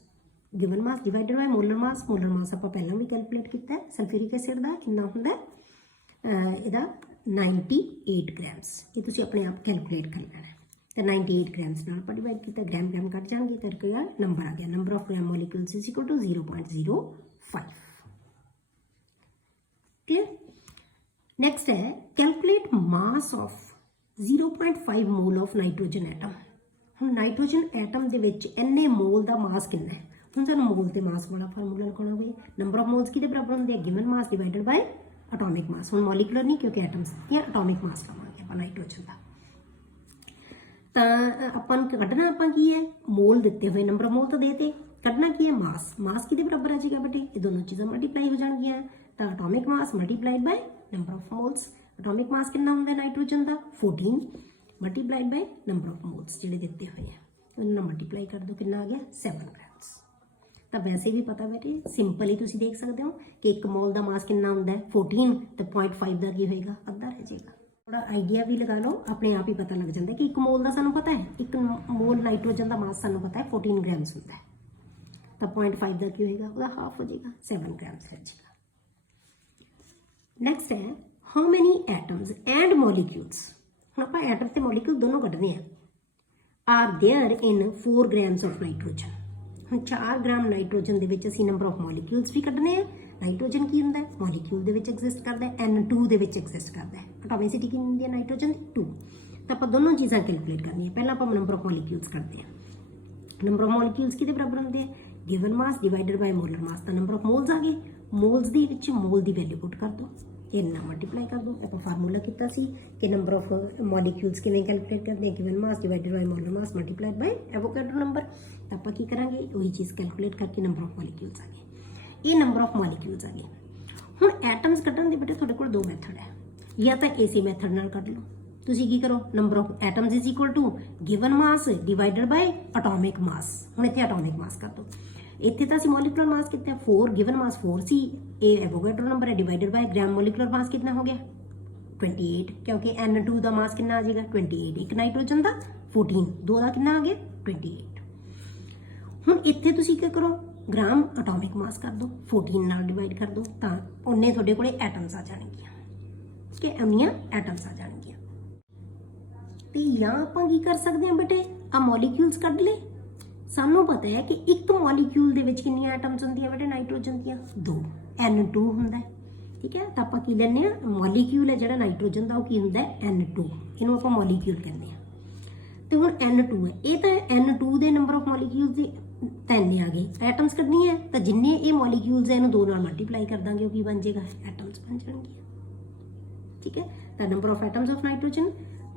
given mass divided by molar mass. Molar mass ਆਪਾਂ ਪਹਿਲਾਂ ਵੀ ਕੈਲਕੂਲੇਟ ਕੀਤਾ ਹੈ, ਸਲਫਿਊਰਿਕ ਐਸਿਡ ਦਾ ਕਿੰਨਾ ਹੁੰਦਾ ਇਹਦਾ 98 ਗ੍ਰਾਮਸ। ਇਹ ਤੁਸੀਂ ਆਪਣੇ ਆਪ ਕੈਲਕੂਲੇਟ ਕਰ ਲੈਣਾ। तो 98 ग्राम्स ਨਾਲ ਆਪਾਂ ਡਿਵਾਈਡ ਕੀਤਾ, ਗ੍ਰਾਮ ਗ੍ਰਾਮ ਕੱਟ ਜਾਣਗੇ ਤਾਂ ਕਿਹੜਾ ਨੰਬਰ ਆ ਗਿਆ, number of gram molecules is equal to 0.05। Clear. Next है calculate mass of 0.5 mole of nitrogen atom. ਹੁਣ ਨਾਈਟ੍ਰੋਜਨ ਐਟਮ ਦੇ ਵਿੱਚ ਇੰਨੇ ਮੋਲ ਦਾ ਮਾਸ ਕਿੰਨਾ ਹੈ। ਹੁਣ ਸਾਨੂੰ ਮੋਲ ਤੇ ਮਾਸ ਵਾਲਾ ਫਾਰਮੂਲਾ ਲਗਾਉਣਾ ਹੋਵੇ, ਨੰਬਰ ਆਫ ਮੋਲਸ ਕਿਹਦੇ ਬਰਾਬਰ ਹੁੰਦੇ ਆ, given mass divided by atomic mass. ਹੁਣ ਮੋਲੀਕੂਲਰ ਨਹੀਂ ਕਿਉਂਕਿ ਐਟਮਸ ਜਾਂ ਐਟੋਮਿਕ ਮਾਸ ਲਵਾਂਗੇ ਆਪਾਂ ਨਾਈਟ੍ਰੋਜਨ ਦਾ। ਤਾਂ ਆਪਾਂ ਨੂੰ ਕੱਢਣਾ ਆਪਾਂ ਕੀ ਹੈ, ਮੋਲ ਦਿੱਤੇ ਹੋਏ, ਨੰਬਰ ਆਫ ਮੋਲ ਤਾਂ ਦੇਤੇ, ਕੱਢਣਾ ਕੀ ਹੈ, ਮਾਸ। ਮਾਸ ਕਿਹਦੇ ਬਰਾਬਰ ਆ ਜਾਏਗਾ ਬੇਟੇ, ਇਹ ਦੋਨੋਂ ਚੀਜ਼ਾਂ ਮਲਟੀਪਲਾਈ ਹੋ ਜਾਣਗੀਆਂ। ਤਾਂ atomic mass multiplied by number of moles. Atomic mass ਕਿੰਨਾ ਹੁੰਦਾ ਨਾਈਟ੍ਰੋਜਨ ਦਾ 14 multiplied by number of moles ਜਿਹੜੇ ਦਿੱਤੇ ਹੋਏ ਆ, ਉਹਨਾਂ ਨਾਲ ਮਲਟੀਪਲਾਈ ਕਰ ਦਿਓ, ਕਿੰਨਾ ਆ ਗਿਆ 7 ਗ੍ਰਾਮਸ। ਤਾਂ ਵੈਸੇ ਵੀ ਪਤਾ ਬੇਟੇ, ਸਿੰਪਲ ਹੀ ਤੁਸੀਂ ਦੇਖ ਸਕਦੇ ਹੋ ਕਿ 1 ਮੋਲ ਦਾ ਮਾਸ ਕਿੰਨਾ ਹੁੰਦਾ ਹੈ 14, ਤੇ 0.5 ਦਾ ਕੀ ਹੋਏਗਾ, ਅੱਧਾ ਰਹਿ ਜਾਏਗਾ। थोड़ा आइडिया भी लगा लो, अपने आप ही पता लग जाता है कि 1 मोल का सानू पता है, 1 मोल नाइट्रोजन का मास सानू पता है 14 ग्राम्स होता है। तो 0.5 का की होगा, वह हाफ हो जाएगा, 7 ग्राम्स रह जाएगा। नेक्स्ट है how many atoms and molecules. हम आप एटम ते मॉलिक्यूल दोनों कटने हैं, are there in 4 grams of nitrogen. हम 4 ग्राम नाइट्रोजन ਦੇ ਵਿੱਚ ਅਸੀਂ ਨੰਬਰ ਆਫ ਮੋਲੀਕਿਊਲਸ ਵੀ ਕੱਢਨੇ ਆ। ਨਾਈਟ੍ਰੋਜਨ ਕੀ ਹੁੰਦਾ ਹੈ, ਮੋਲੀਕਿਊਲ ਦੇ ਵਿੱਚ ਐਗਜ਼ਿਸਟ ਕਰਦਾ ਹੈ, N2 ਦੇ ਵਿੱਚ ਐਗਜ਼ਿਸਟ ਕਰਦਾ ਹੈ। ਐਟੋਮਿਸਿਟੀ ਕੀ ਹੁੰਦੀ ਹੈ ਨਾਈਟ੍ਰੋਜਨ ਦੀ 2। ਤਾਂ ਆਪਾਂ ਦੋਨੋਂ ਚੀਜ਼ਾਂ ਕੈਲਕੂਲੇਟ ਕਰਨੀਆਂ। ਪਹਿਲਾਂ ਆਪਾਂ ਨੰਬਰ ਆਫ ਮੋਲੀਕਿਊਲਸ ਕੱਢਦੇ ਹਾਂ। ਨੰਬਰ ਆਫ ਮੋਲੀਕਿਊਲਸ ਕਿਹਦੇ ਬਰਾਬਰ ਹੁੰਦੇ ਆ, given mass divided by molar ਮਾਸ। ਤਾਂ ਨੰਬਰ ਆਫ ਮੋਲਸ ਆ ਗਏ, ਮੋਲਸ ਦੇ ਵਿੱਚ ਮੋਲ ਦੀ ਵੈਲਿਊ ਪੁੱਟ ਕਰ ਦਿਓ, ਇੰਨਾ ਮਲਟੀਪਲਾਈ ਕਰ ਦਿਓ। ਆਪਾਂ ਫਾਰਮੂਲਾ ਕੀਤਾ ਸੀ ਕਿ ਨੰਬਰ ਆਫ ਮੋਲੀਕਿਊਲਸ ਕਿਵੇਂ ਕੈਲਕੂਲੇਟ ਕਰਦੇ ਆ, given mass divided by molar mass multiplied by Avogadro number. ਤਾਂ ਆਪਾਂ ਕੀ ਕਰਾਂਗੇ, ਉਹੀ ਚੀਜ਼ ਕੈਲਕੂਲੇਟ ਕਰਕੇ ਨੰਬਰ ਆਫ ਮੋਲੀਕਿਊਲਸ ਆ ਗਏ, ਇਹ ਨੰਬਰ ਆਫ ਮੋਲੀਕਿਊਲਸ ਆ ਗਏ। ਹੁਣ ਐਟਮਸ ਕੱਢਣ ਦੇ ਬੇਟੇ ਤੁਹਾਡੇ ਕੋਲ 2 ਮੈਥਡ ਹੈ, ਜਾਂ ਤਾਂ ਇਸੇ ਮੈਥਡ ਨਾਲ ਕੱਢ ਲਓ। ਤੁਸੀਂ ਕੀ ਕਰੋ, number of atoms is equal to given mass divided by atomic mass. ਹੁਣ ਇੱਥੇ ਐਟੋਮਿਕ ਮਾਸ ਕਰ ਦਿਓ, ਇੱਥੇ ਤਾਂ ਅਸੀਂ ਮੋਲੀਕੂਲਰ ਮਾਸ ਕੀਤਾ 4, ਗਿਵਨ ਮਾਸ 4 ਸੀ, ਇਹ ਐਵੋਗੈਡਰੋ ਨੰਬਰ ਹੈ, ਡਿਵਾਈਡਡ ਬਾਈ ਗ੍ਰਾਮ ਮੋਲੀਕੂਲਰ ਮਾਸ ਕਿੰਨਾ ਹੋ ਗਿਆ 28, ਕਿਉਂਕਿ N2 ਦਾ ਮਾਸ ਕਿੰਨਾ ਆ ਜਾਏਗਾ 28, ਇੱਕ ਨਾਈਟ੍ਰੋਜਨ ਦਾ 14, 2 ਦਾ ਕਿੰਨਾ ਆ ਗਿਆ 28। ਹੁਣ ਇੱਥੇ ਤੁਸੀਂ ਕੀ ਕਰੋ, ਗ੍ਰਾਮ ਐਟੋਮਿਕ ਮਾਸ ਕਰ ਦਿਓ, 14 ਨਾਲ ਡਿਵਾਈਡ ਕਰ ਦਿਓ, ਤਾਂ ਉਹਨੇ ਤੁਹਾਡੇ ਕੋਲੇ ਐਟਮਸ ਆ ਜਾਣਗੀਆਂ, ਕਿ ਉਨੀਆਂ ਐਟਮਸ ਆ ਜਾਣਗੀਆਂ। ਤੇ ਜਾਂ ਆਪਾਂ ਕੀ ਕਰ ਸਕਦੇ ਹਾਂ ਬੇਟੇ, ਆ ਮੋਲੀਕਿਊਲਸ ਕੱਢ ਲਏ। ਸਾਨੂੰ ਪਤਾ ਹੈ ਕਿ ਇੱਕ ਮੋਲੀਕਿਊਲ ਦੇ ਵਿੱਚ ਕਿੰਨੀਆਂ ਐਟਮਸ ਹੁੰਦੀਆਂ ਬੇਟੇ ਨਾਈਟ੍ਰੋਜਨ ਦੀਆਂ 2, N2 ਹੁੰਦਾ ਹੈ, ਠੀਕ ਹੈ। ਤਾਂ ਆਪਾਂ ਕੀ ਲੈਂਦੇ ਹਾਂ, ਮੋਲੀਕਿਊਲ ਹੈ ਜਿਹੜਾ ਨਾਈਟ੍ਰੋਜਨ ਦਾ ਉਹ ਕੀ ਹੁੰਦਾ ਹੈ N2, ਇਹਨੂੰ ਆਪਾਂ ਮੋਲੀਕਿਊਲ ਕਹਿੰਦੇ ਹਾਂ। ਤੇ ਹੁਣ N2 ਹੈ, ਇਹ ਤਾਂ N2 ਦੇ ਨੰਬਰ ਆਫ ਮੋਲੀਕਿਊਲਸ ਦੇ 3 ਆ ਗਏ, ਐਟਮਸ ਕੱਢਣੀ ਹੈ ਤਾਂ ਜਿੰਨੇ ਇਹ ਮੋਲੀਕਿਊਲਸ ਹੈ ਇਹਨੂੰ 2 ਨਾਲ ਮਲਟੀਪਲਾਈ ਕਰ ਦਾਂਗੇ, ਉਹ ਕੀ ਬਣ ਜਾਏਗਾ ਐਟਮਸ ਬਣ ਜਾਣਗੇ, ਠੀਕ ਹੈ। ਤਾਂ number of atoms of nitrogen,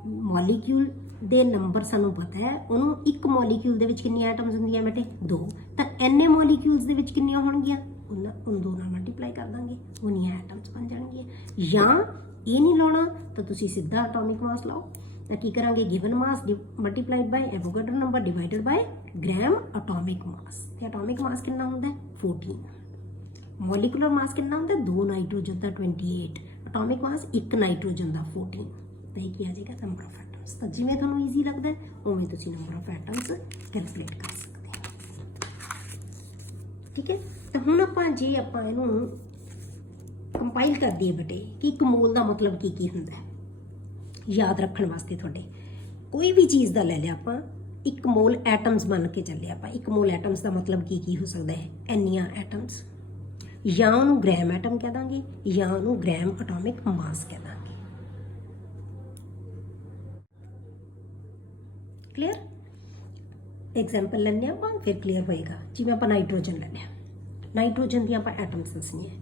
molecule ਦੇ ਨੰਬਰ ਸਾਨੂੰ ਪਤਾ ਹੈ, ਉਹਨੂੰ ਇੱਕ ਮੋਲੀਕਿਊਲ ਦੇ ਵਿੱਚ ਕਿੰਨੀਆਂ ਐਟਮਸ ਹੁੰਦੀਆਂ ਬੇਟੇ 2, ਤਾਂ ਐਨੇ ਮੋਲੀਕਿਊਲਸ ਦੇ ਵਿੱਚ ਕਿੰਨੀਆਂ ਹੋਣਗੀਆਂ, ਉਹਨਾਂ 2 ਨਾਲ ਮਲਟੀਪਲਾਈ ਕਰ ਦਾਂਗੇ, ਉਨੀਆਂ ਐਟਮਸ ਬਣ ਜਾਣਗੀਆਂ। ਜਾਂ ਇਹ ਨਹੀਂ ਲਾਉਣਾ ਤਾਂ ਤੁਸੀਂ ਸਿੱਧਾ ਐਟੋਮਿਕ ਮਾਸ ਲਾਓ। ਤਾਂ ਕੀ ਕਰਾਂਗੇ, given mass multiplied by Avogadro number divided by gram atomic mass. ਤੇ ਐਟੋਮਿਕ ਮਾਸ ਕਿੰਨਾ ਹੁੰਦਾ ਹੈ 14। ਮੋਲੀਕੂਲਰ ਮਾਸ ਕਿੰਨਾ ਹੁੰਦਾ 2 ਨਾਈਟ੍ਰੋਜਨ ਦਾ 28, ਐਟੋਮਿਕ ਮਾਸ 1 ਨਾਈਟ੍ਰੋਜਨ ਦਾ 14। ਤਾਂ ਇਹ ਕੀ ਆ ਜਾਏਗਾ ਨੰਬਰ ਆਫ ਐਟਮਸ। ਤਾਂ ਜਿਵੇਂ ਤੁਹਾਨੂੰ ਈਜ਼ੀ ਲੱਗਦਾ ਉਵੇਂ ਤੁਸੀਂ ਨੰਬਰ ਆਫ ਐਟਮਸ ਕੈਲਕੂਲੇਟ ਕਰ ਸਕਦੇ ਹੋ। ਠੀਕ ਹੈ, ਤਾਂ ਹੁਣ ਜੇ ਆਪਾਂ ਇਹਨੂੰ ਕੰਪਾਈਲ ਕਰ ਦਈਏ ਬੇਟੇ ਕਿ ਇੱਕ ਮੋਲ ਦਾ ਮਤਲਬ ਕੀ ਹੁੰਦਾ ਹੈ, ਯਾਦ ਰੱਖਣ ਵਾਸਤੇ ਤੁਹਾਡੇ ਕੋਈ ਵੀ ਚੀਜ਼ ਦਾ ਲੈ ਲਿਆ ਆਪਾਂ, ਇੱਕ ਮੋਲ ਐਟਮਸ ਮੰਨ ਕੇ ਚੱਲੇ ਆਪਾਂ। ਇੱਕ ਮੋਲ ਐਟਮਸ ਦਾ ਮਤਲਬ ਕੀ ਹੋ ਸਕਦਾ ਹੈ, ਇੰਨੀਆਂ ਐਟਮਸ, ਜਾਂ ਉਹਨੂੰ ਗ੍ਰਾਮ ਐਟਮ ਕਹਿ ਦਾਂਗੇ ਜਾਂ ਉਹਨੂੰ ਗ੍ਰਾਮ ਐਟੋਮਿਕ ਮਾਸ ਕਹਿ ਦਾਂਗੇ। ਕਲੀਅਰ? ਐਗਜ਼ਾਮਪਲ ਲੈਂਦੇ ਆਪਾਂ ਫਿਰ ਕਲੀਅਰ ਹੋਏਗਾ। ਜਿਵੇਂ ਆਪਾਂ ਨਾਈਟ੍ਰੋਜਨ ਲੈ ਲਿਆ, ਨਾਈਟ੍ਰੋਜਨ ਦੀਆਂ ਆਪਾਂ ਐਟਮਸ ਦੱਸਣੀਆਂ,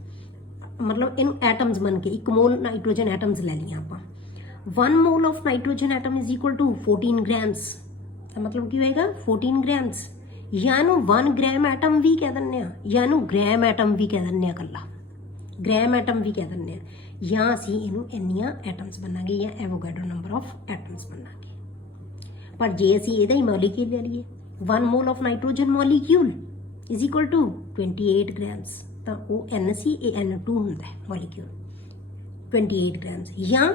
ਮਤਲਬ ਇਹਨੂੰ ਐਟਮਸ ਮੰਨ ਕੇ ਇੱਕ ਮੋਲ ਨਾਈਟ੍ਰੋਜਨ ਐਟਮਸ ਲੈ ਲਈਆਂ ਆਪਾਂ। 1 mole of nitrogen atom is equal to 14 grams. ਤਾਂ ਮਤਲਬ ਕੀ ਹੋਏਗਾ 14 ਗ੍ਰਾਮਸ, ਜਾਂ ਇਹਨੂੰ 1 ਗ੍ਰਾਮ ਐਟਮ ਵੀ ਕਹਿ ਦਿੰਦੇ ਆ, ਜਾਂ ਇਹਨੂੰ ਗ੍ਰਾਮ ਐਟਮ ਵੀ ਕਹਿ ਦਿੰਦੇ ਆ, ਇਕੱਲਾ ਗ੍ਰਾਮ ਐਟਮ ਵੀ ਕਹਿ ਦਿੰਦੇ ਆ, ਜਾਂ ਅਸੀਂ ਇਹਨੂੰ ਇੰਨੀਆਂ ਐਟਮਸ ਬਣਾਂਗੇ ਜਾਂ ਐਵੋਗੈਡਰੋ ਨੰਬਰ ਆਫ ਐਟਮਸ ਬਣਾਂਗੇ। ਪਰ ਜੇ ਅਸੀਂ ਇਹਦਾ ਹੀ ਮੋਲੀਕਿਊਲ ਲੈ ਲਈਏ, 1 mole of nitrogen molecule is equal to 28 grams, ਤਾਂ ਉਹ NaCl2 ਹੁੰਦਾ ਹੈ ਮੋਲੀਕਿਊਲ 28 ਗ੍ਰਾਮਸ, ਜਾਂ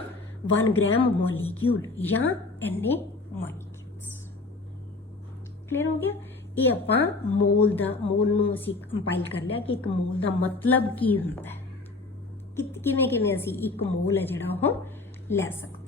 1 ਗ੍ਰਾਮ ਮੋਲੀਕਿਊਲ ਜਾਂ Na ਮੋਲੀਕਿਊਲਸ। ਕਲੀਅਰ ਹੋ ਗਿਆ? ਇਹ ਆਪਾਂ ਮੋਲ ਨੂੰ ਅਸੀਂ ਕੰਪਾਈਲ ਕਰ ਲਿਆ ਕਿ ਇੱਕ ਮੋਲ ਦਾ ਮਤਲਬ ਕੀ ਹੁੰਦਾ ਹੈ, ਕਿਵੇਂ ਅਸੀਂ ਇੱਕ ਮੋਲ ਹੈ ਜਿਹੜਾ ਉਹ ਲੈ ਸਕਦੇ।